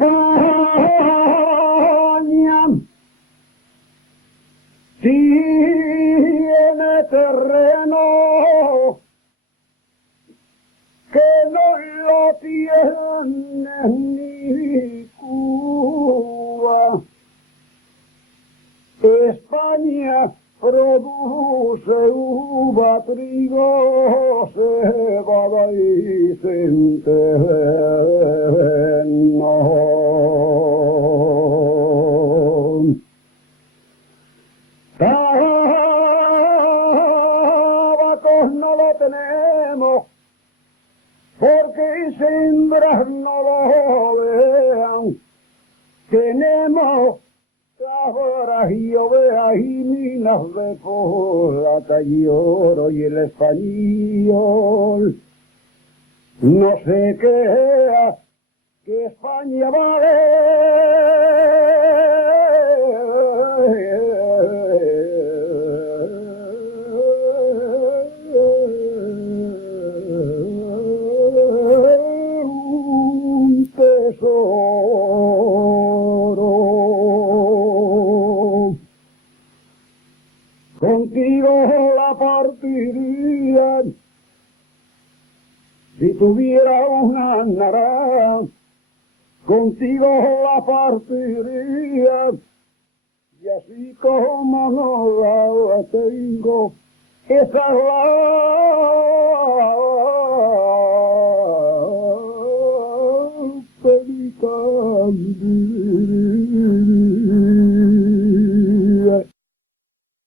España tiene terreno que no lo tiene ni Cuba. España produce uva, trigo, cebada y centeno. Tabacos no lo tenemos, porque hembras no lo vean. Tenemos cabras y ovejas y minas de plata y oro, y el español no se crea que España un tesoro. Contigo la partiría si tuviera una naranja. Contigo la partiría, y así como no la tengo, esa la pelican.